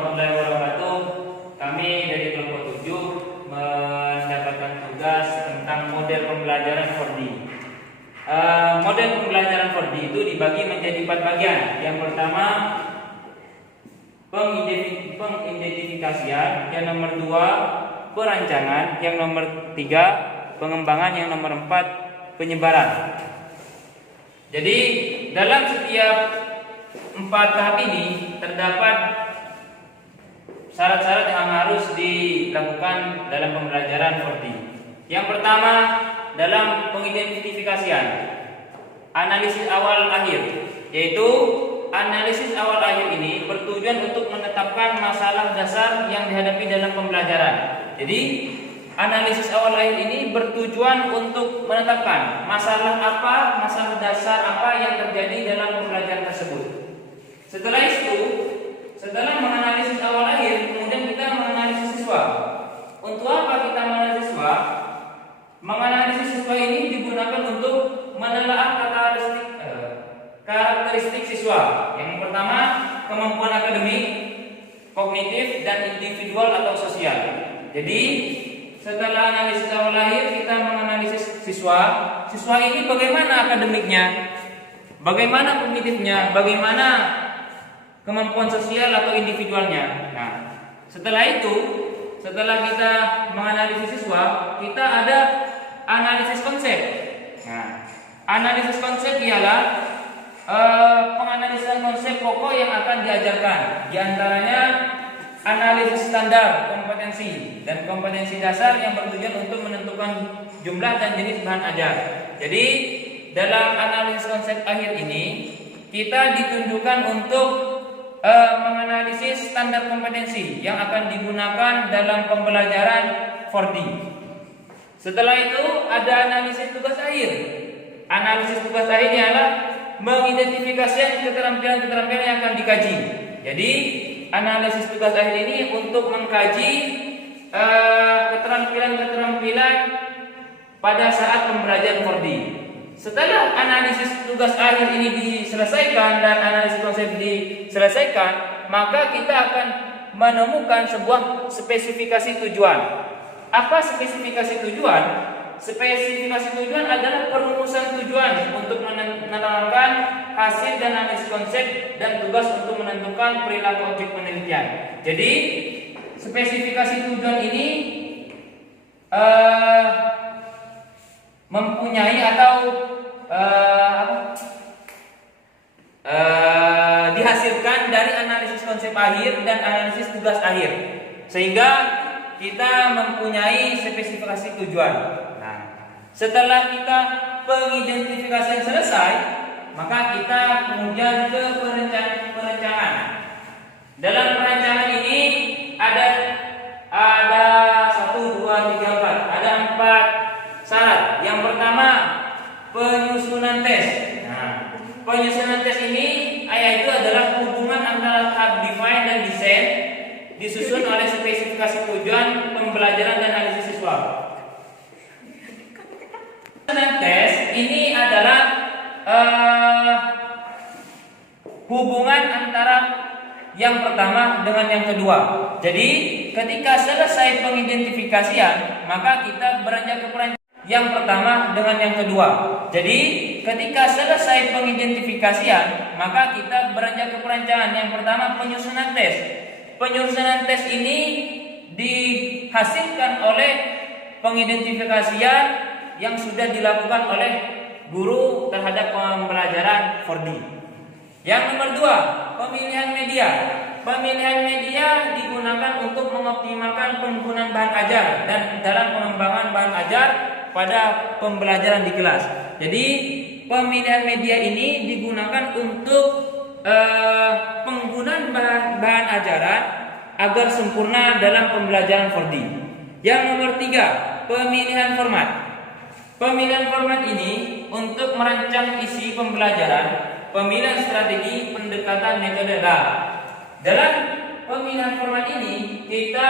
warahmatullahi wabarakatuh. Kami dari kelompok 7 mendapatkan tugas tentang model pembelajaran 4D. Model pembelajaran 4D itu dibagi menjadi 4 bagian. Yang pertama pengidentifikasian, yang nomor 2 perancangan, yang nomor 3 pengembangan, yang nomor 4 penyebaran. Jadi dalam setiap 4 tahap ini terdapat syarat-syarat yang harus dilakukan dalam pembelajaran 4D. Yang pertama dalam pengidentifikasian, analisis awal akhir, yaitu analisis awal akhir ini bertujuan untuk menetapkan masalah dasar yang dihadapi dalam pembelajaran. Jadi analisis awal akhir ini bertujuan untuk menetapkan masalah dasar apa yang terjadi dalam pembelajaran tersebut. Setelah itu, setelah menganalisis awal akhir, kemudian kita menganalisis siswa. Untuk apa kita menganalisis siswa? Menganalisis siswa ini digunakan untuk menelaah karakteristik siswa. Yang pertama, kemampuan akademik, kognitif, dan individual atau sosial. Jadi setelah analisis awal akhir, kita menganalisis siswa. Siswa ini bagaimana akademiknya, bagaimana kognitifnya, bagaimana kemampuan sosial atau individualnya. Nah, setelah itu, setelah kita menganalisis siswa, kita ada analisis konsep. Nah, analisis konsep ialah penganalisan konsep pokok yang akan diajarkan. Di antaranya analisis standar kompetensi dan kompetensi dasar yang bertujuan untuk menentukan jumlah dan jenis bahan ajar. Jadi dalam analisis konsep akhir ini kita ditunjukkan untuk menganalisis standar kompetensi yang akan digunakan dalam pembelajaran 4D. Setelah itu ada analisis tugas akhir. Analisis tugas akhir ialah mengidentifikasi keterampilan-keterampilan yang akan dikaji. Jadi analisis tugas akhir ini untuk mengkaji keterampilan-keterampilan pada saat pembelajaran 4D. Setelah analisis tugas akhir ini diselesaikan dan analisis konsep diselesaikan, maka kita akan menemukan sebuah spesifikasi tujuan. Apa spesifikasi tujuan? Spesifikasi tujuan adalah perumusan tujuan untuk menerangkan hasil dan analisis konsep dan tugas untuk menentukan perilaku objek penelitian. Jadi spesifikasi tujuan ini mempunyai atau dihasilkan dari analisis konsep akhir dan analisis tugas akhir, sehingga kita mempunyai spesifikasi tujuan. Nah, setelah kita pengidentifikasian selesai, maka kita kemudian ke perencanaan. Dalam perencanaan ini ada 1, 2, 3, 4. Ada 4 syarat. Yang pertama, penyusunan tes. Nah, penyusunan tes ini yaitu adalah hubungan antara tahap define dan desain disusun oleh spesifikasi tujuan pembelajaran dan analisis siswa. Penyusunan tes ini adalah hubungan antara yang pertama dengan yang kedua. Jadi ketika selesai pengidentifikasian, maka kita beranjak ke perancangan. Yang pertama dengan yang kedua. Jadi ketika selesai pengidentifikasian, maka kita beranjak ke perancangan. Yang pertama penyusunan tes. Penyusunan tes ini dihasilkan oleh pengidentifikasian yang sudah dilakukan oleh guru terhadap pembelajaran 4D. Yang nomor 2, pemilihan media. Pemilihan media digunakan untuk mengoptimalkan penggunaan bahan ajar dan dalam pengembangan bahan ajar pada pembelajaran di kelas. Jadi pemilihan media ini digunakan untuk penggunaan bahan ajaran agar sempurna dalam pembelajaran 4D. Yang nomor 3, pemilihan format. Pemilihan format ini untuk merancang isi pembelajaran, pemilihan strategi, pendekatan, metode. Dalam pemilihan format ini kita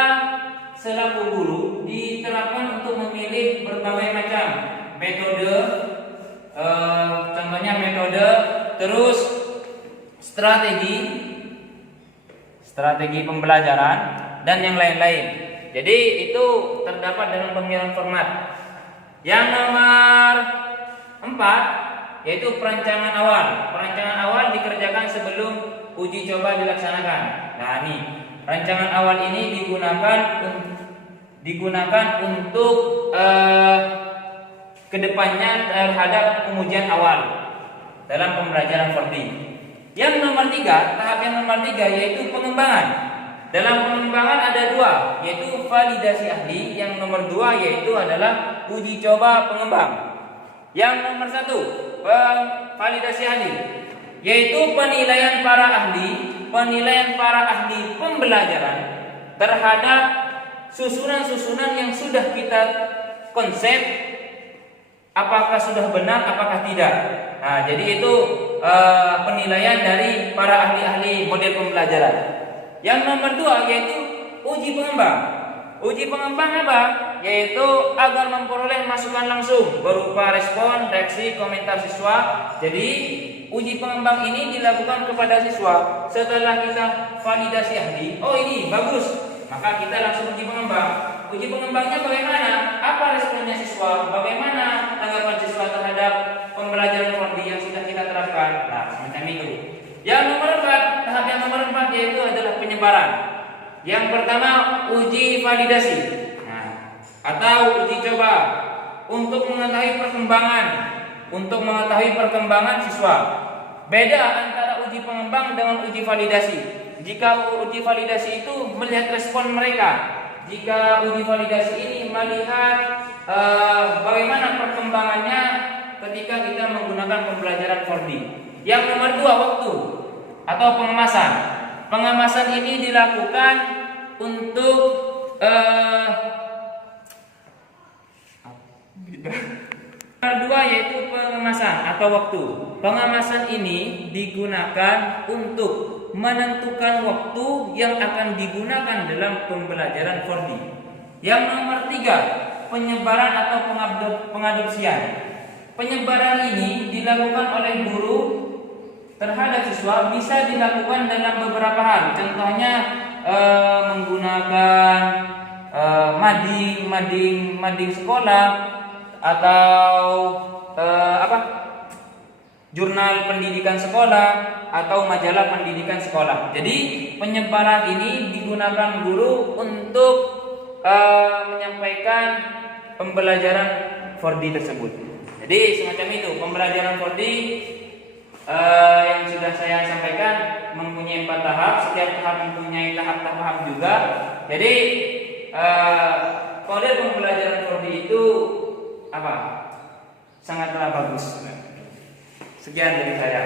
selaku guru diterapkan untuk memilih berbagai macam metode, contohnya metode, terus strategi, strategi pembelajaran, dan yang lain-lain. Jadi itu terdapat dalam pemilihan format. Yang nomor 4 yaitu perancangan awal. Perancangan awal dikerjakan sebelum uji coba dilaksanakan. Nah, ini rancangan awal ini digunakan untuk kedepannya terhadap pengujian awal dalam pembelajaran 4D. Yang nomor 3, tahap yang nomor 3 yaitu pengembangan. Dalam pengembangan ada 2, yaitu validasi ahli. Yang nomor 2 yaitu adalah uji coba pengembang. Yang nomor 1, validasi ahli, yaitu penilaian para ahli pembelajaran terhadap susunan-susunan yang sudah kita konsep, apakah sudah benar, apakah tidak. Nah, jadi itu penilaian dari para ahli-ahli model pembelajaran. Yang nomor 2 yaitu uji pengembang. Uji pengembang apa? Yaitu agar memperoleh masukan langsung berupa respon, reaksi, komentar siswa. Jadi uji pengembang ini dilakukan kepada siswa setelah kita validasi ahli. Oh, ini bagus, maka kita langsung uji pengembang. Uji pengembangnya bagaimana? Apa responnya siswa? Bagaimana tanggapan siswa terhadap pembelajaran 4D yang sudah kita terapkan? Nah, semacam itu. Yang nomor 4, tahap yang nomor 4 yaitu adalah penyebaran. Yang pertama uji validasi, atau uji coba untuk mengetahui perkembangan siswa. Beda antara uji pengembang dengan uji validasi. Jika uji validasi itu melihat respon mereka, jika uji validasi ini melihat bagaimana perkembangannya ketika kita menggunakan pembelajaran 4D. Yang nomor 2, waktu atau pengemasan. Pengemasan ini dilakukan untuk nomor 2 yaitu pengemasan atau waktu. Pengemasan ini digunakan untuk menentukan waktu yang akan digunakan dalam pembelajaran 4D. Yang nomor 3, penyebaran atau pengadopsian. Penyebaran ini dilakukan oleh guru terhadap siswa, bisa dilakukan dalam beberapa hal. Contohnya menggunakan mading sekolah atau jurnal pendidikan sekolah atau majalah pendidikan sekolah. Jadi penyebaran ini digunakan guru untuk menyampaikan pembelajaran 4D tersebut. Jadi semacam itu pembelajaran 4D yang sudah saya sampaikan mempunyai 4 tahap. Setiap tahap mempunyai tahap-tahap juga. Jadi model pembelajaran 4D itu sangatlah bagus. Sekian dari saya.